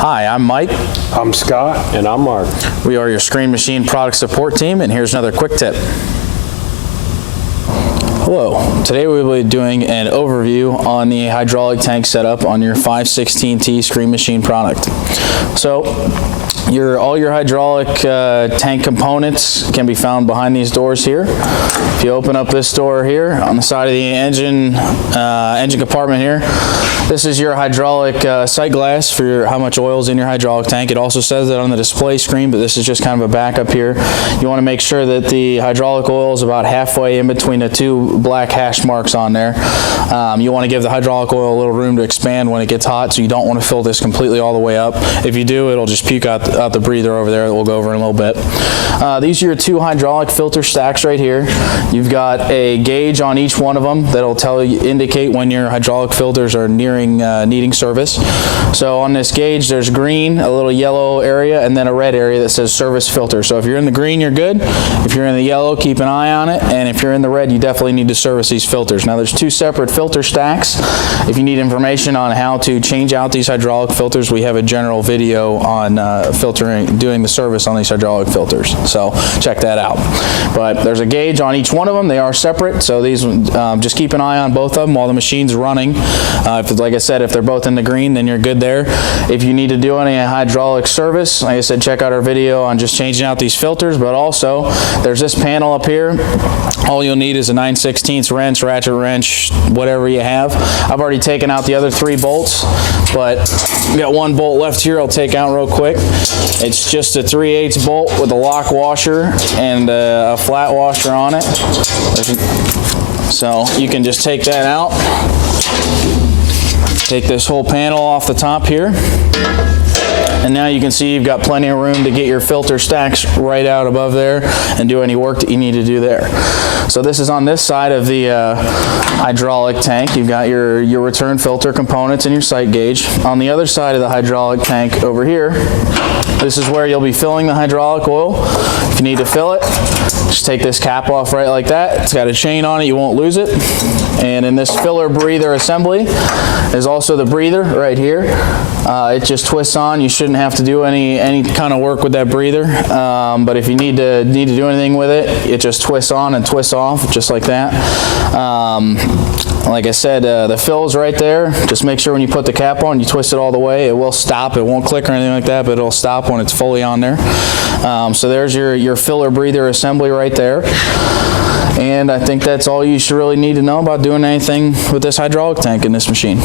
Hi, I'm Mike. I'm Scott. And I'm Mark. We are your Screen Machine product support team, and here's another quick tip. Hello, today we will be doing an overview on the hydraulic tank setup on your 516T Screen Machine product. So, all your hydraulic tank components can be found behind these doors here. If you open up this door here on the side of the engine compartment here, this is your hydraulic sight glass for how much oil is in your hydraulic tank. It also says that on the display screen, but this is just kind of a backup here. You want to make sure that the hydraulic oil is about halfway in between the two black hash marks on there. You want to give the hydraulic oil a little room to expand when it gets hot, so you don't want to fill this completely all the way up. If you do, it'll just puke out the breather over there that we'll go over in a little bit. These are your two hydraulic filter stacks right here. You've got a gauge on each one of them that'll indicate when your hydraulic filters are needing service. So on this gauge, there's green, a little yellow area, and then a red area that says service filter. So if you're in the green, you're good. If you're in the yellow, keep an eye on it. And if you're in the red, you definitely need to service these filters. Now there's two separate filter stacks. If you need information on how to change out these hydraulic filters, we have a general video on doing the service on these hydraulic filters. So check that out. But there's a gauge on each one of them. They are separate. So these, just keep an eye on both of them while the machine's running. Like I said, if they're both in the green, then you're good there. If you need to do any hydraulic service, like I said, check out our video on just changing out these filters. But also, there's this panel up here. All you'll need is a 9/16 wrench, ratchet wrench, whatever you have. I've already taken out the other 3 bolts, but we got 1 bolt left here I'll take out real quick. It's just a 3/8 bolt with a lock washer and a flat washer on it. So you can just take that out. Take this whole panel off the top here. And now you can see you've got plenty of room to get your filter stacks right out above there and do any work that you need to do there. So this is on this side of the hydraulic tank. You've got your return filter components and your sight gauge. On the other side of the hydraulic tank over here, this is where you'll be filling the hydraulic oil. If you need to fill it, just take this cap off right like that. It's got a chain on it, you won't lose it. And in this filler breather assembly is also the breather right here. It just twists on. You shouldn't have to do any kind of work with that breather. But if you need to do anything with it, it just twists on and twists off just like that. Like I said, the fill's right there. Just make sure when you put the cap on, you twist it all the way. It will stop. It won't click or anything like that, but it'll stop when it's fully on there. So there's your filler breather assembly right there. And I think that's all you should really need to know about doing anything with this hydraulic tank in this machine.